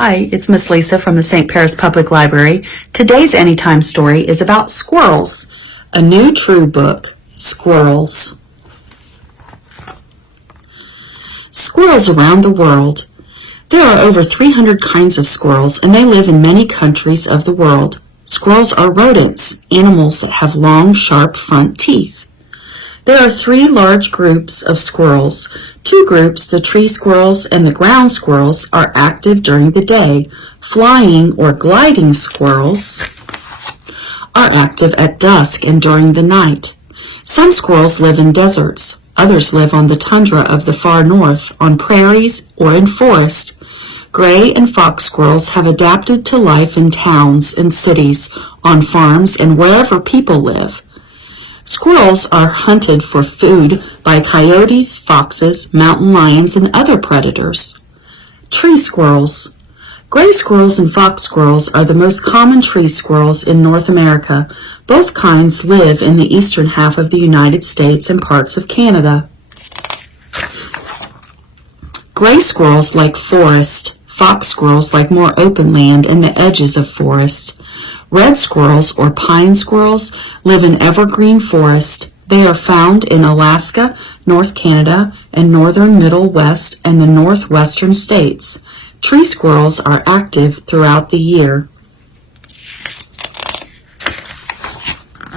Hi, it's Miss Lisa from the St. Paris Public Library. Today's Anytime story is about squirrels. A new true book, Squirrels. Squirrels around the world. There are over 300 kinds of squirrels, and they live in many countries of the world. Squirrels are rodents, animals that have long, sharp front teeth. There are three large groups of squirrels. Two groups, the tree squirrels and the ground squirrels, are active during the day. Flying or gliding squirrels are active at dusk and during the night. Some squirrels live in deserts. Others live on the tundra of the far north, on prairies, or in forest. Gray and fox squirrels have adapted to life in towns and cities, on farms, and wherever people live. Squirrels are hunted for food by coyotes, foxes, mountain lions, and other predators. Tree squirrels. Gray squirrels and fox squirrels are the most common tree squirrels in North America. Both kinds live in the eastern half of the United States and parts of Canada. Gray squirrels like forest. Fox squirrels like more open land and the edges of forest. Red squirrels, or pine squirrels, live in evergreen forest. They are found in Alaska, North Canada, and northern Middle West and the northwestern states. Tree squirrels are active throughout the year.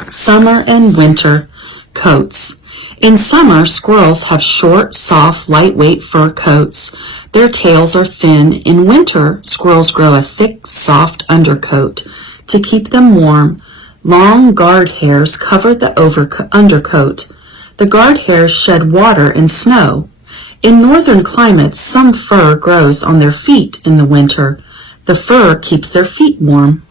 Summer and winter coats. In summer, squirrels have short, soft, lightweight fur coats. Their tails are thin. In winter, squirrels grow a thick, soft undercoat. To keep them warm, long guard hairs cover the undercoat. The guard hairs shed water and snow. In northern climates, some fur grows on their feet in the winter. The fur keeps their feet warm.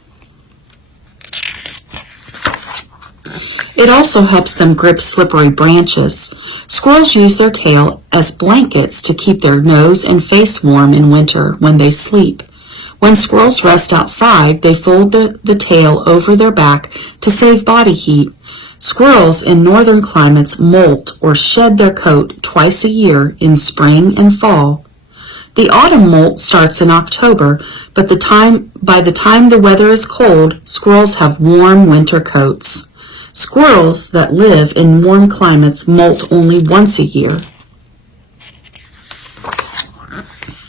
It also helps them grip slippery branches. Squirrels use their tail as blankets to keep their nose and face warm in winter when they sleep. When squirrels rest outside, they fold the tail over their back to save body heat. Squirrels in northern climates molt or shed their coat twice a year in spring and fall. The autumn molt starts in October, but by the time the weather is cold, squirrels have warm winter coats. Squirrels that live in warm climates molt only once a year.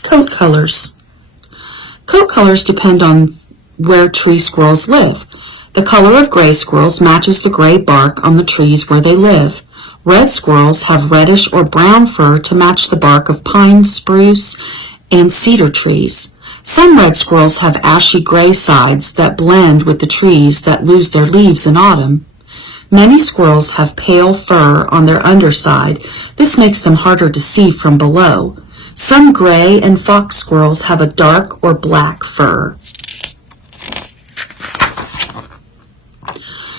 Coat colors. Coat colors depend on where tree squirrels live. The color of gray squirrels matches the gray bark on the trees where they live. Red squirrels have reddish or brown fur to match the bark of pine, spruce, and cedar trees. Some red squirrels have ashy gray sides that blend with the trees that lose their leaves in autumn. Many squirrels have pale fur on their underside. This makes them harder to see from below. Some gray and fox squirrels have a dark or black fur.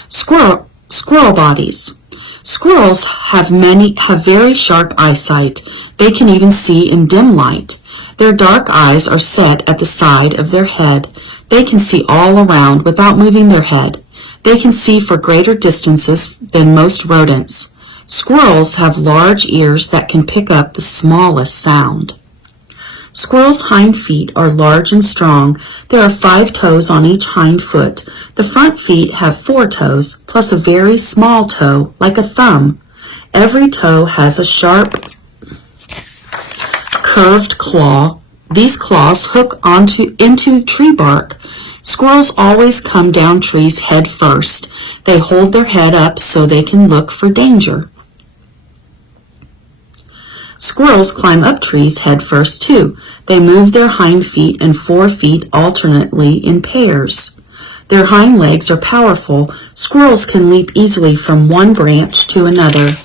Squirrel bodies. Squirrels have very sharp eyesight. They can even see in dim light. Their dark eyes are set at the side of their head. They can see all around without moving their head. They can see for greater distances than most rodents. Squirrels have large ears that can pick up the smallest sound. Squirrels' hind feet are large and strong. There are 5 toes on each hind foot. The front feet have 4 toes, plus a very small toe, like a thumb. Every toe has a sharp, curved claw. These claws hook into tree bark. Squirrels always come down trees head first. They hold their head up so they can look for danger. Squirrels climb up trees head first too. They move their hind feet and 4 feet alternately in pairs. Their hind legs are powerful. Squirrels can leap easily from one branch to another.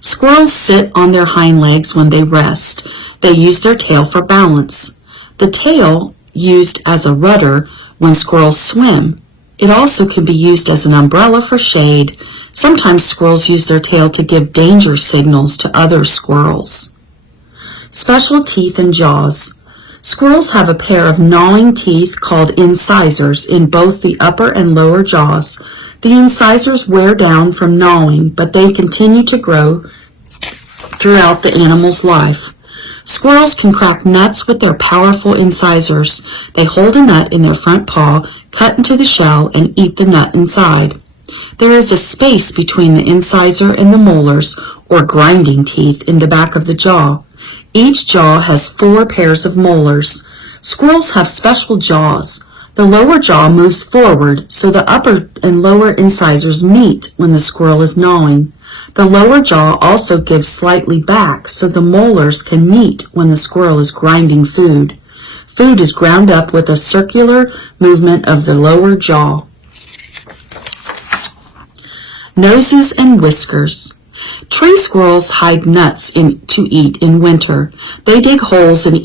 Squirrels sit on their hind legs when they rest. They use their tail for balance. The tail used as a rudder when squirrels swim. It also can be used as an umbrella for shade. Sometimes squirrels use their tail to give danger signals to other squirrels. Special teeth and jaws. Squirrels have a pair of gnawing teeth called incisors in both the upper and lower jaws. The incisors wear down from gnawing, but they continue to grow throughout the animal's life. Squirrels can crack nuts with their powerful incisors. They hold a nut in their front paw, cut into the shell, and eat the nut inside. There is a space between the incisor and the molars, or grinding teeth, in the back of the jaw. Each jaw has 4 pairs of molars. Squirrels have special jaws. The lower jaw moves forward, so the upper and lower incisors meet when the squirrel is gnawing. The lower jaw also gives slightly back, so the molars can meet when the squirrel is grinding food. Food is ground up with a circular movement of the lower jaw. Noses and whiskers. Tree squirrels hide nuts to eat in winter. They dig holes in an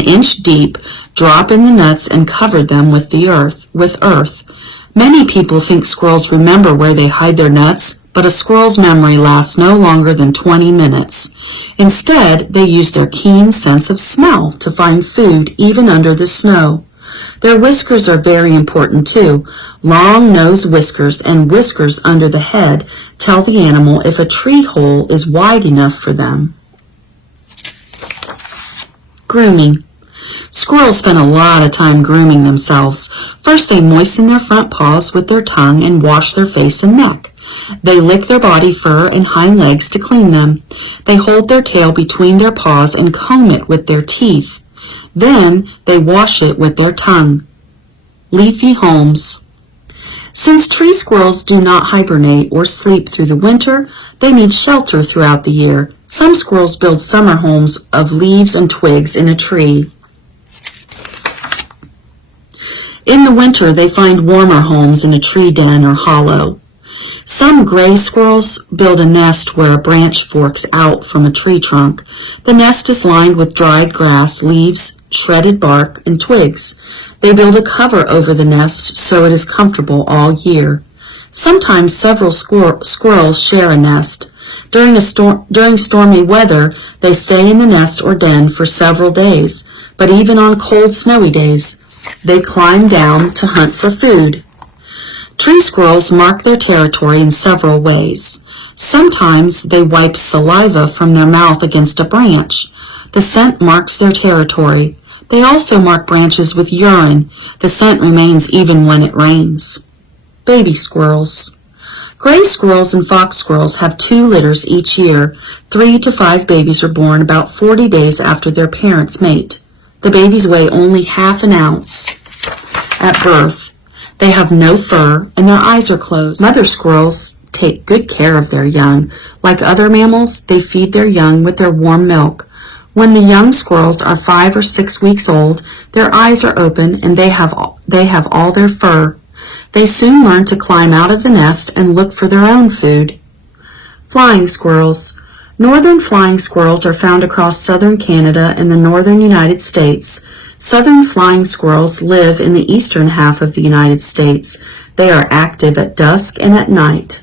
inch deep, drop in the nuts, and cover them with earth. Many people think squirrels remember where they hide their nuts, but a squirrel's memory lasts no longer than 20 minutes. Instead, they use their keen sense of smell to find food even under the snow. Their whiskers are very important too. Long nose whiskers and whiskers under the head tell the animal if a tree hole is wide enough for them. Grooming. Squirrels spend a lot of time grooming themselves. First, they moisten their front paws with their tongue and wash their face and neck. They lick their body fur and hind legs to clean them. They hold their tail between their paws and comb it with their teeth. Then they wash it with their tongue. Leafy Homes. Since tree squirrels do not hibernate or sleep through the winter, they need shelter throughout the year. Some squirrels build summer homes of leaves and twigs in a tree. In the winter, they find warmer homes in a tree den or hollow. Some gray squirrels build a nest where a branch forks out from a tree trunk. The nest is lined with dried grass, leaves, shredded bark, and twigs. They build a cover over the nest so it is comfortable all year. Sometimes several squirrels share a nest. During stormy weather, they stay in the nest or den for several days, but even on cold, snowy days, they climb down to hunt for food. Tree squirrels mark their territory in several ways. Sometimes they wipe saliva from their mouth against a branch. The scent marks their territory. They also mark branches with urine. The scent remains even when it rains. Baby squirrels. Gray squirrels and fox squirrels have 2 litters each year. 3 to 5 babies are born about 40 days after their parents mate. The babies weigh only half an ounce at birth. They have no fur and their eyes are closed. Mother squirrels take good care of their young. Like other mammals, they feed their young with their warm milk. When the young squirrels are 5 or 6 weeks old, their eyes are open and they have all their fur. They soon learn to climb out of the nest and look for their own food. Flying squirrels. Northern flying squirrels are found across southern Canada and the northern United States. Southern flying squirrels live in the eastern half of the United States. They are active at dusk and at night.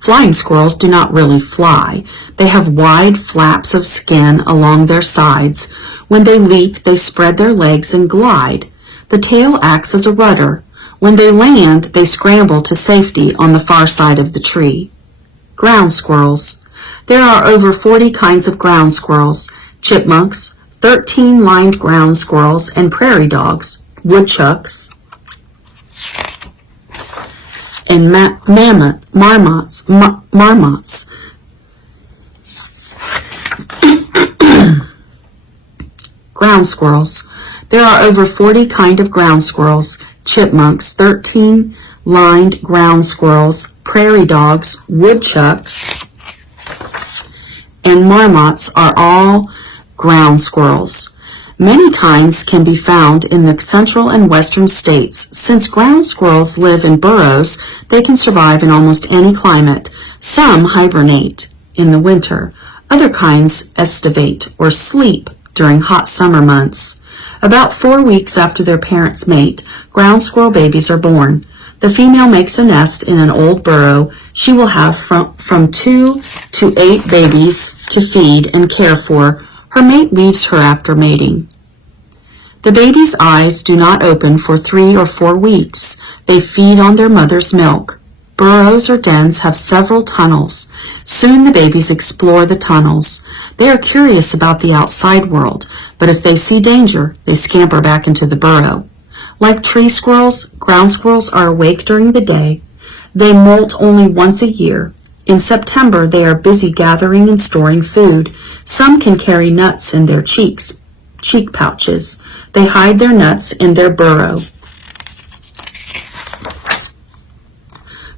Flying squirrels do not really fly. They have wide flaps of skin along their sides. When they leap, they spread their legs and glide. The tail acts as a rudder. When they land, they scramble to safety on the far side of the tree. Ground squirrels. There are over 40 kinds of ground squirrels. Chipmunks, 13 lined ground squirrels, and prairie dogs, woodchucks, and marmots. Ground squirrels. There are over 40 kinds of ground squirrels. Chipmunks, 13 lined ground squirrels, prairie dogs, woodchucks, and marmots are all ground squirrels. Many kinds can be found in the central and western states. Since ground squirrels live in burrows, they can survive in almost any climate. Some hibernate in the winter. Other kinds estivate or sleep during hot summer months. About 4 weeks after their parents mate, ground squirrel babies are born. The female makes a nest in an old burrow. She will have from 2 to 8 babies to feed and care for. Her mate leaves her after mating. The baby's eyes do not open for 3 or 4 weeks. They feed on their mother's milk. burrows or dens have several tunnels. Soon the babies explore the tunnels. They are curious about the outside world, but if they see danger, they scamper back into the burrow. Like tree squirrels, ground squirrels are awake during the day. They molt only once a year. In September, they are busy gathering and storing food. Some can carry nuts in their cheek pouches. They hide their nuts in their burrow.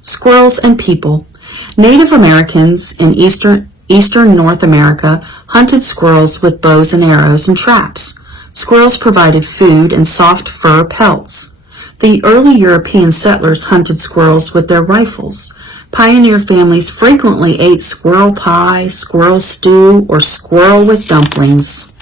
Squirrels and People. Native Americans in eastern North America hunted squirrels with bows and arrows and traps. Squirrels provided food and soft fur pelts. The early European settlers hunted squirrels with their rifles. Pioneer families frequently ate squirrel pie, squirrel stew, or squirrel with dumplings.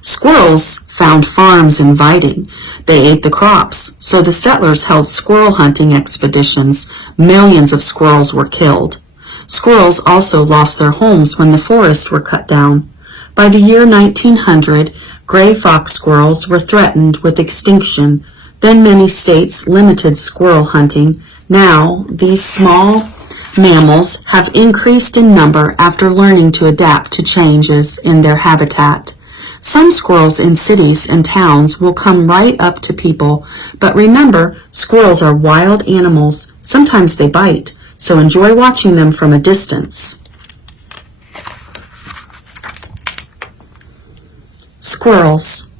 Squirrels found farms inviting. They ate the crops, so the settlers held squirrel hunting expeditions. Millions of squirrels were killed. Squirrels also lost their homes when the forests were cut down. By the year 1900, gray fox squirrels were threatened with extinction. Then many states limited squirrel hunting. Now, these small mammals have increased in number after learning to adapt to changes in their habitat. Some squirrels in cities and towns will come right up to people, but remember, squirrels are wild animals. Sometimes they bite, so enjoy watching them from a distance. Squirrels.